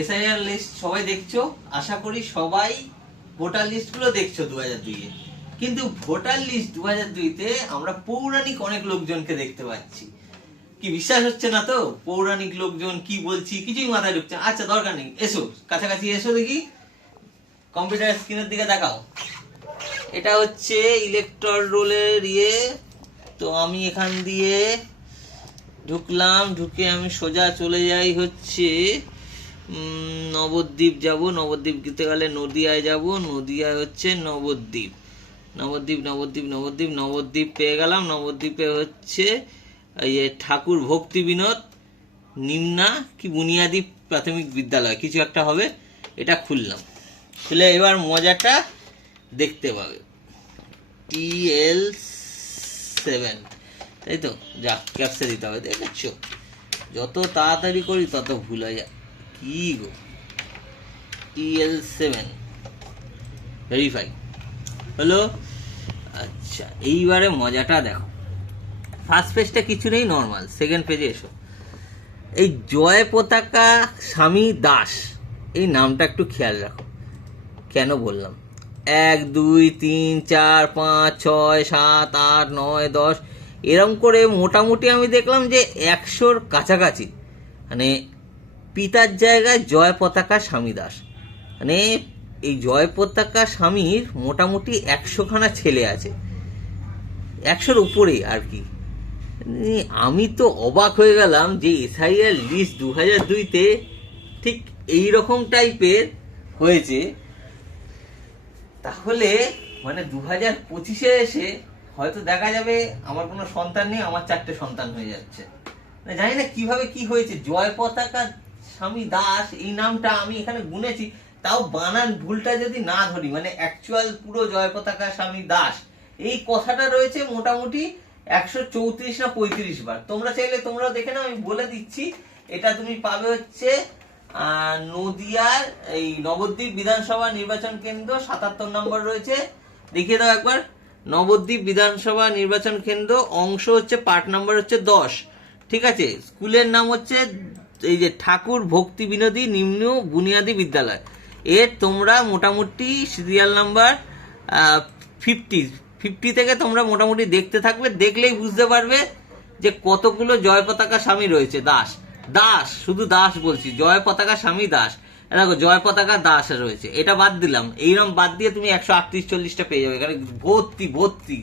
SIR list সবাই দেখছো, আশা করি সবাই ভোটার লিস্ট গুলো দেখছো 2002-এ। কিন্তু ভোটার লিস্ট 2002-তে আমরা পৌরাণিক অনেক লোকজনকে দেখতে পাচ্ছি। কি বিশ্বাস হচ্ছে না তো? পৌরাণিক লোকজন কি বলছি কিছুই মাথায় ঢুকছে না। আচ্ছা দরকার নেই, এসো কাছাকাছি এসো দেখি, কম্পিউটার স্ক্রিনের দিকে দেখাও। এটা হচ্ছে ইলেকট্রল রোলের তো আমি এখান দিয়ে ঢুকলাম, ঢুকে আমি সোজা চলে যাই হচ্ছে নবদ্বীপ যাব। নবদ্বীপ যেতে গেলে নদিয়ায় যাব, নদিয়ায় হচ্ছে নবদ্বীপ, নবদ্বীপ নবদ্বীপ নবদ্বীপ নবদ্বীপ পেয়ে গেলাম। নবদ্বীপে হচ্ছে এই ঠাকুর ভক্তি বিনোদ নিম্না কি বুনিয়াদী প্রাথমিক বিদ্যালয় কিছু একটা হবে। এটা খুললাম, খুলে এবার মজাটা দেখতে পাবে। TL7, তাই তো? যা ক্যাপসে দিতে হবে, দেখেছো? যত তাড়াতাড়ি করি তত ভুল হয়ে যায়। কি গো, TL7 ভেরিফাই হলো। আচ্ছা এইবারে মজাটা দেখো। ফার্স্ট পেজটা কিছু নেই, নর্মাল। সেকেন্ড পেজে এসো। এই জয় পতাকা স্বামী দাস এই নামটা একটু খেয়াল রাখো। কেন বললাম? 1 2 3 4 5 6 7 8 9 10 এরম করে মোটামুটি আমি দেখলাম যে 100-র কাছাকাছি মানে পিতার জায়গায় জয় পতাকা স্বামী দাস। মানে এই জয় পতাকা স্বামীর মোটামুটি 100খানা ছেলে আছে, 100-র উপরে আর কি। আমি তো অবাক হয়ে গেলাম যে এসআইআর লিস্ট 2002-তে ঠিক এই রকম টাইপের হয়েছে। তাহলে মানে 2025-এ এসে হয়তো দেখা যাবে আমার কোনো সন্তান নেই, আমার 4টে সন্তান হয়ে যাচ্ছে। জানি না কিভাবে কি হয়েছে। জয় পতাকা স্বামী দাস এই নামটা আমি এখানে গুনেছি, তাও বানান ভুলটা যদি না ধরি, মানে অ্যাকচুয়াল পুরো জয় পতাকা স্বামী দাস এই কথাটা রয়েছে মোটামুটি 134 না 35 বার। তোমরা চাইলে তোমরা দেখে নাও, আমি বলে দিচ্ছি। এটা তুমি পাবে হচ্ছে নদিয়ার এই নবদ্বীপ বিধানসভা নির্বাচন কেন্দ্র 77 নম্বর রয়েছে, দেখিয়ে দাও একবার। নবদ্বীপ বিধানসভা নির্বাচন কেন্দ্র, অংশ হচ্ছে পার্ট নাম্বার হচ্ছে 10, ঠিক আছে? স্কুলের নাম হচ্ছে এই যে ঠাকুর ভক্তি বিনোদী নিম্ন বুনিয়াদী বিদ্যালয়। এর তোমরা মোটামুটি সিরিয়াল নাম্বার 50 থেকে তোমরা মোটামুটি দেখতে থাকবে, দেখলেই বুঝতে পারবে যে কতগুলো জয় পতাকা স্বামী রয়েছে। দাস দাস শুধু দাস বলছি, জয় পতাকা স্বামী দাস। দেখো জয় পতাকা দাস রয়েছে, এটা বাদ দিলাম। এইরকম বাদ দিয়ে তুমি 138-40টা পেয়ে যাবে, এখানে ভর্তি ভর্তি